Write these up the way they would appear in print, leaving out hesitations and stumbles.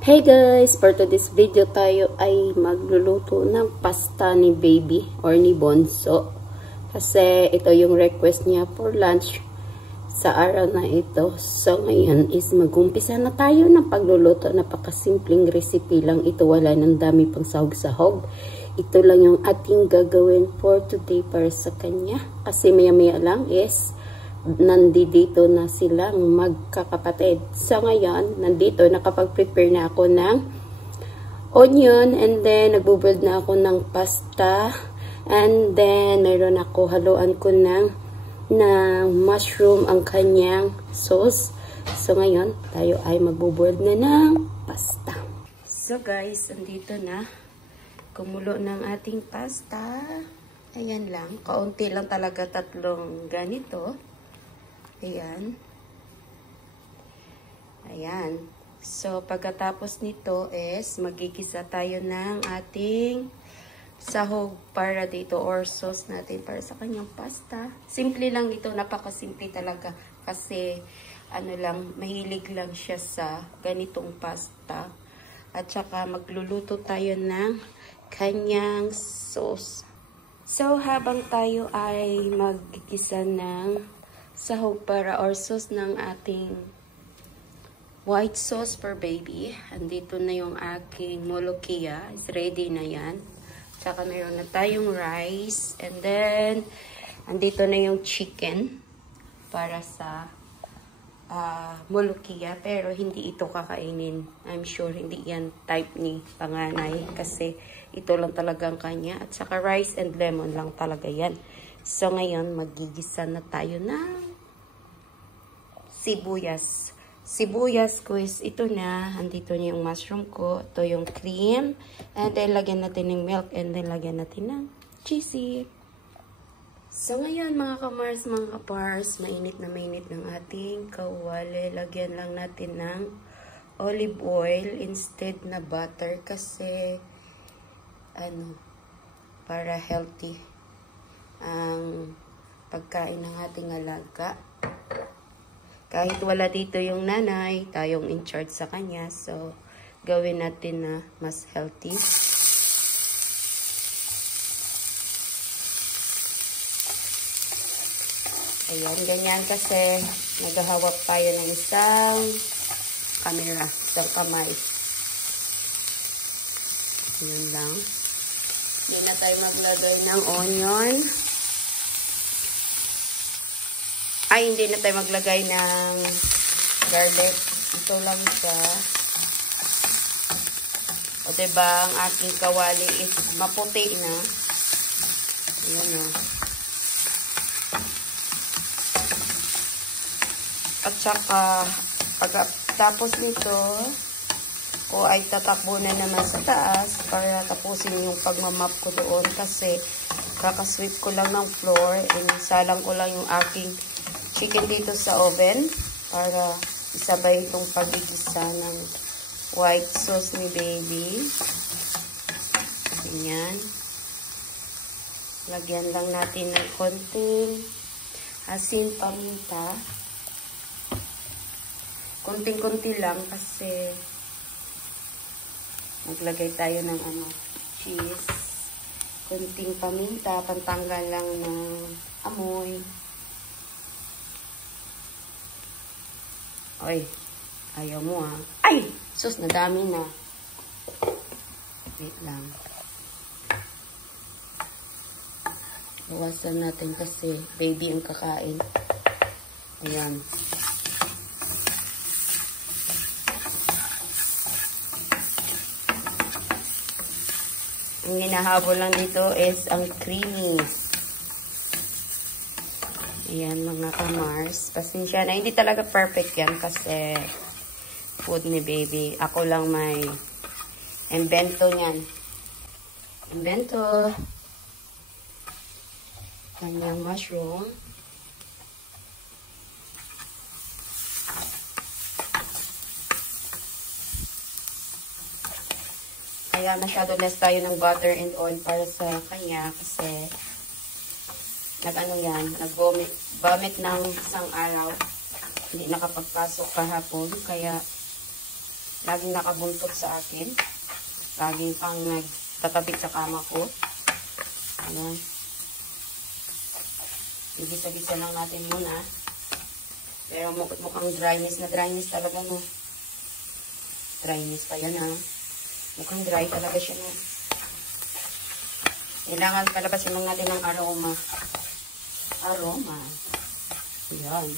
Hey guys! For today's video tayo ay magluluto ng pasta ni baby or ni Bonso. Kasi ito yung request niya for lunch sa araw na ito. So ngayon is mag-umpisa na tayo ng pagluluto. Napakasimpleng recipe lang ito. Wala ng dami pang sahog-sahog. Ito lang yung ating gagawin for today para sa kanya. Kasi maya-maya lang is nandito na silang magkakapatid. So ngayon, nandito, nakapag-prepare na ako ng onion and then nagbubuild na ako ng pasta and then mayroon ako, haluan ko ng mushroom ang kanyang sauce. So ngayon, tayo ay magbubuild na ng pasta. So guys, nandito na. Kumulo ng ating pasta. Ayan lang. Kaunti lang talaga, 3 ganito. Ayan. Ayan. So, pagkatapos nito is magigisa tayo ng ating sahog para dito or sauce natin para sa kanyang pasta. Simple lang ito. Napakasimple talaga. Kasi, ano lang, mahilig lang siya sa ganitong pasta. At saka, magluluto tayo ng kanyang sauce. So, habang tayo ay magigisa ng sahog para or sauce ng ating white sauce for baby. Andito na yung aking molokia. It's ready na yan. Tsaka mayroon na tayong rice. And then, andito na yung chicken para sa molokia. Pero hindi ito kakainin. I'm sure hindi yan type ni panganay. Kasi ito lang talagang kanya. At saka rice and lemon lang talaga yan. So, ngayon, magigisa na tayo ng sibuyas. Sibuyas ko is ito na. Andito na yung mushroom ko. Ito yung cream. And then, lagyan natin ng milk. And then, lagyan natin ng cheesy. So, ngayon, mga kamars, mga kapars, mainit ng ating kawali. Lagyan lang natin ng olive oil instead na butter. Kasi, para healthy ang pagkain ng ating alaga. Kahit wala dito yung nanay, tayong in charge sa kanya. So, gawin natin na mas healthy. Ayan, ganyan kasi naghahawak tayo ng isang camera, isang kamay. Ayan lang. Hindi na tayo maglagay ng onion. Ay, hindi na tayo maglagay ng garlic. Ito lang siya. O, diba, ang aking kawali is maputi na. Ayan o. At saka, pagkatapos nito, ko ay tatakbo na naman sa taas para tapusin yung pagmamap ko doon kasi kakasweep ko lang ng floor and salang ko lang yung aking chicken dito sa oven para isabay itong pagigisa ng white sauce ni baby. Ganyan. Lagyan lang natin ng konting asin, paminta. Konting-konti lang kasi maglagay tayo ng cheese. Konting paminta, pantanggal lang ng amoy. Ay, ayaw mo ah. Ay! Sus, nadami na. Wait lang. Bawasan natin kasi baby ang kakain. Ayan. Ang hinahabol lang dito is ang creamy. Ayan mga kamars. Pasensya na. Hindi talaga perfect yan kasi food ni baby. Ako lang may invento niyan. Invento. Kanyang mushroom. Kaya masyado less tayo ng butter and oil para sa kanya kasi nag-vomit ng isang araw. Hindi nakapagpasok kahapon, kaya Laging nakabuntot sa akin. Laging pang nagtatabi sa kama ko. Ayan. Igisa-gisa lang natin muna. Pero mukhang dryness na dryness talaga, no? Dryness pa yan, ha? Mukhang dry talaga siya, no? Kailangan palabasin lang natin ng aroma. Aroma. Ayan.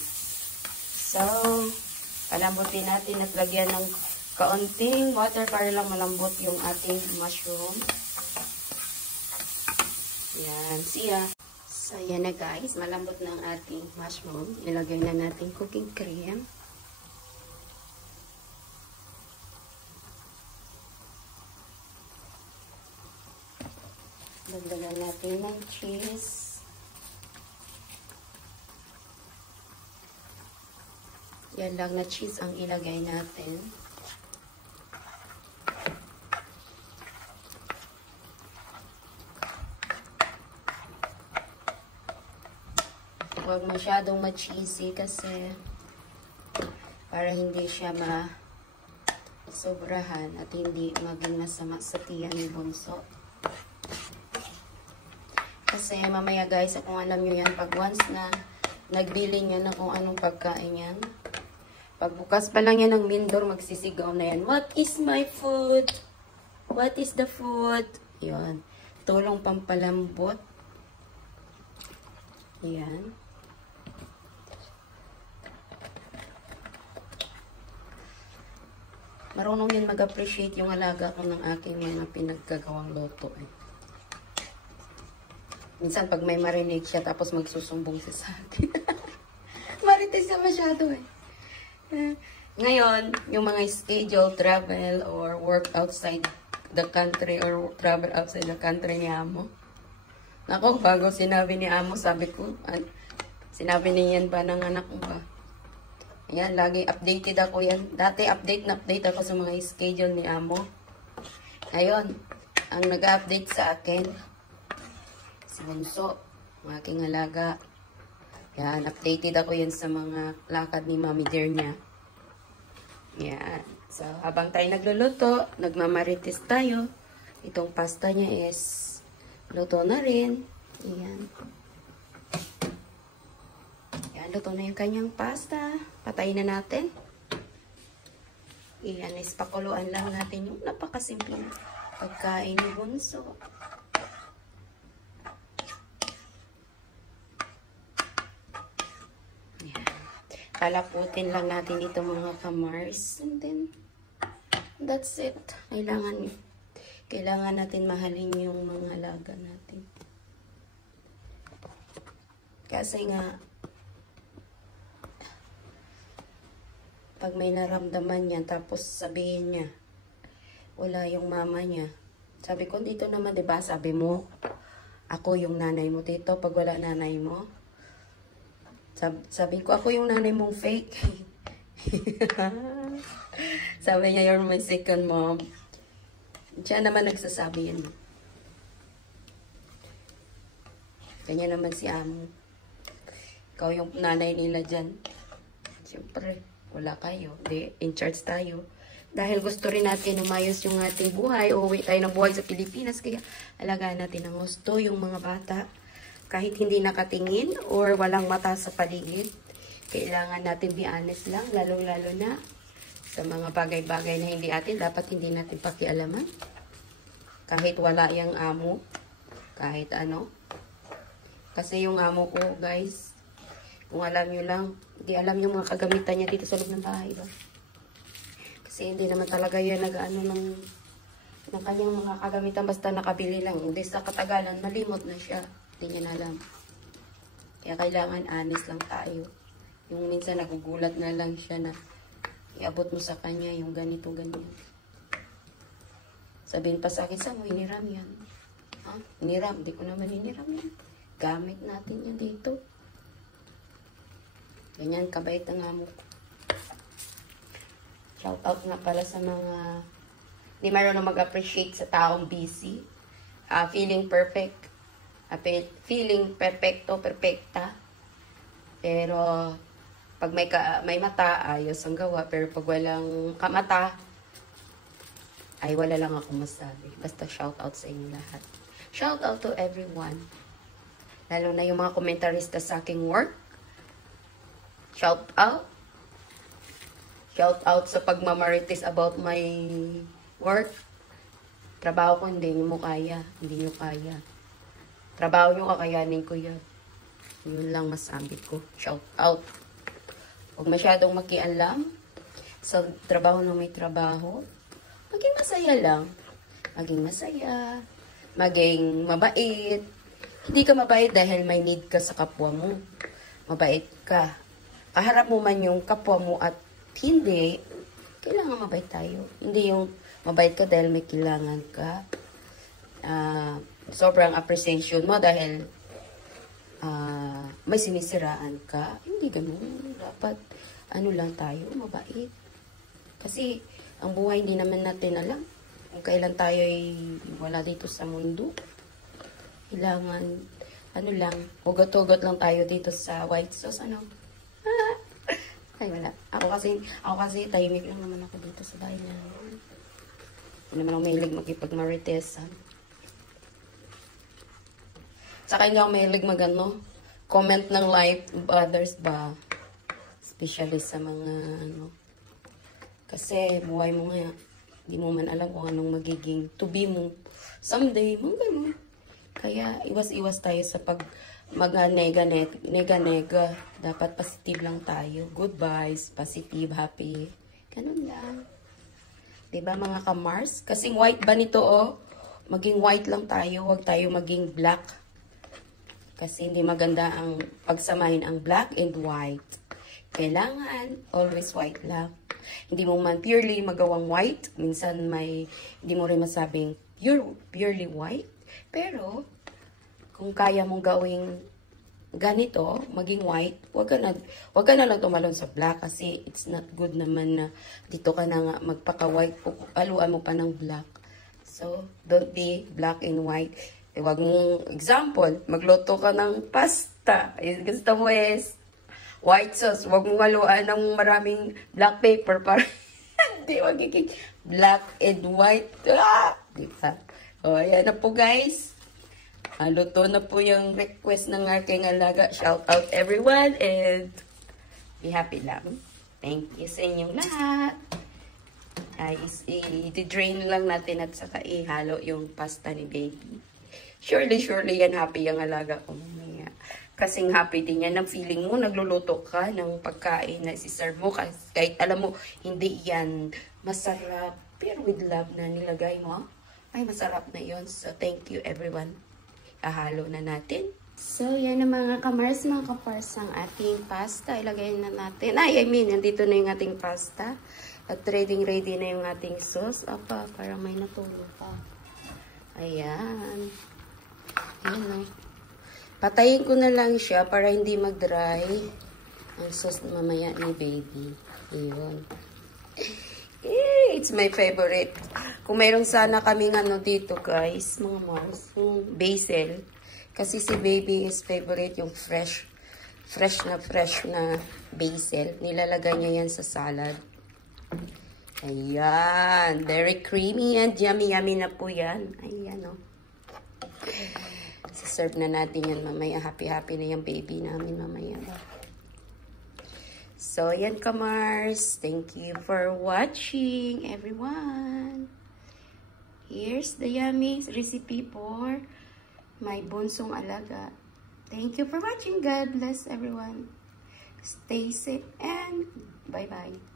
So, palambutin natin at lagyan ng kaunting water para lang malambot yung ating mushroom. Ayan. See ya. So, yan na guys. Malambot na ang ating mushroom. Ilagay na natin cooking cream. Dagdagan natin ng cheese. Yan lang na cheese ang ilagay natin. Huwag masyadong ma-cheesy kasi para hindi siya ma-sobrahan at hindi maging masama sa tiyan ni Bunso. Kasi mamaya guys, kung alam nyo yan, pag once na nagbili niya na kung anong pagkain yan, pagbukas pa lang yan ng mindor, magsisigaw na yan, "What is my food? What is the food?" Yan. Tulong pampalambot. Yan. Marunong yan mag-appreciate yung alaga ko ng aking mga pinaggagawang loto. Minsan pag may marinig siya tapos magsusumbong siya sa akin. Marites siya masyado Ngayon, yung mga schedule, travel, or work outside the country, or travel outside the country ni Amo. Nako, bago sinabi ni Amo, sabi ko, sinabi niyan ba ng anak ko ba? Ayan, lagi updated ako yan. Dati update na update ako sa mga schedule ni Amo. Ngayon, ang nag-update sa akin, si Bunso, ang aking alaga. Yan, updated ako yan sa mga lakad ni Mami Dear niya. Yan. So, habang tayo nagluluto, nagmamarites tayo. Itong pasta niya is luto na rin. Yan. Yan, luto na yung kanyang pasta. Patayin na natin. Yan, is pakuluan lang natin yung napakasimpleng pagkain ni Bunso. Palaputin lang natin ito mga kamars. And then, that's it. Kailangan natin mahalin yung mga alaga natin. Kasi nga, pag may naramdaman niya, tapos sabihin niya, wala yung mama niya. Sabi ko, dito naman, diba, sabi mo, ako yung nanay mo dito, pag wala nanay mo. Sabi ko, ako yung nanay mong fake. Sabi niya, you're my second mom. Siya naman nagsasabi yan. Kanya naman si Amo. Ikaw yung nanay nila dyan. Siyempre, wala kayo. In charge tayo. Dahil gusto rin natin umayos yung ating buhay. Uuwi tayo ng buhay sa Pilipinas. Kaya alagaan natin ng gusto yung mga bata. Kahit hindi nakatingin or walang mata sa paligid, kailangan natin be honest lang, lalo-lalo na sa mga bagay-bagay na hindi atin, dapat hindi natin pakialaman. Kahit wala yung amo, kahit ano. Kasi yung amo ko, guys, kung alam nyo lang, hindi alam yung mga kagamitan niya dito sa loob ng bahay ba? Kasi hindi naman talaga yan nag-ano ng kanyang mga kagamitan, basta nakabili lang. Hindi sa katagalan, malimot na siya. Hindi niya alam. Kaya kailangan honest lang tayo. Yung minsan nagugulat na lang siya na iabot mo sa kanya yung ganito, ganyan. Sabihin pa sa akin, saan mo hiniram yan? Ha? Hiniram? Hindi ko naman hiniram yan. Gamit natin yan dito. Ganyan, kabait ang amo ko. Shout out nga pala sa mga hindi marunong mag-appreciate sa taong busy. Feeling perfect. Feeling perfecta. Pero, pag may mata, ayos ang gawa. Pero pag walang kamata, ay wala lang ako masabi. Basta shout out sa inyo lahat. Shout out to everyone. Lalo na yung mga komentarista sa aking work. Shout out. Shout out sa pagmamarites about my work. Trabaho ko, hindi nyo mo kaya. Hindi nyo kaya. Trabaho nyo, kakayanin ko yan. Yun lang masabi ko. Shout out. Huwag masyadong makialam sa trabaho na may trabaho. Maging masaya lang. Maging masaya. Maging mabait. Hindi ka mabait dahil may need ka sa kapwa mo. Mabait ka. Kaharap mo man yung kapwa mo at hindi, kailangan mabait tayo. Hindi yung mabait ka dahil may kailangan ka. Sobrang appreciation mo dahil may sinisiraan ka. Hindi ganun. Dapat, lang tayo, mabait. Kasi, ang buhay hindi naman natin alam. Kung kailan tayo ay wala dito sa mundo. Kailangan, lang, hugot-hugot lang tayo dito sa white sauce, Ay, wala. Ako kasi, tahimik lang naman ako dito sa bahay na. Hindi naman ako mahilig makipag-marites, Saka hindi ako mahilig comment ng life of others ba. Especially sa mga, Kasi, buhay mo nga, hindi mo man alam kung anong magiging to be mo. Someday, mga ganun. Kaya, iwas-iwas tayo sa pag nega-nega. Dapat positive lang tayo. Good vibes, positive, happy. Ganun lang. Diba mga kamars? Kasing white ba nito, maging white lang tayo. Huwag tayo maging black. Kasi hindi maganda ang pagsamahin ang black and white. Kailangan always white lang. Hindi mo man purely magawang white. Minsan hindi mo rin masabing purely white. Pero, kung kaya mong gawing ganito, maging white, wag ka na lang tumalon sa black kasi it's not good naman na dito ka na nga magpaka-white, aluan mo pa ng black. So, don't be black and white. Wag mong, example, magluto ka ng pasta. Gusto mo is white sauce. Wag mong haluan ng maraming black paper para hindi magiging black and white. Diba? O, ayan na po guys. Luto na po yung request ng aking alaga. Shout out everyone and be happy lang. Thank you sa inyong lahat. I-drain lang natin at saka ihalo yung pasta ni baby. Surely yan happy yung alaga ko. Kasing happy din yan. Ang feeling mo, nagluluto ka ng pagkain na isi-serve mo. Kahit alam mo, hindi yan masarap. Pero with love na nilagay mo, ay masarap na yon. So, thank you everyone. Ahalo na natin. So, yan na mga kamars, mga kapars ang ating pasta. Ilagay na natin. Nandito na yung ating pasta. At ready na yung ating sauce. Parang may natulog pa. Ayan. Ayan, Patayin ko na lang siya para hindi mag-dry ang sauce mamaya ni baby. Ayun. It's my favorite. Kung mayroong sana kaming dito guys, mga mars, yung basil. Kasi si baby is favorite yung fresh na basil. Nilalagay niya yan sa salad. Ayan. Very creamy and yummy na po yan. Ayan, Serve na natin yan mamaya. Happy na yung baby namin mamaya. So, yan kamars. Thank you for watching, everyone. Here's the yummy recipe for my bunsong alaga. Thank you for watching. God bless everyone. Stay safe and bye-bye.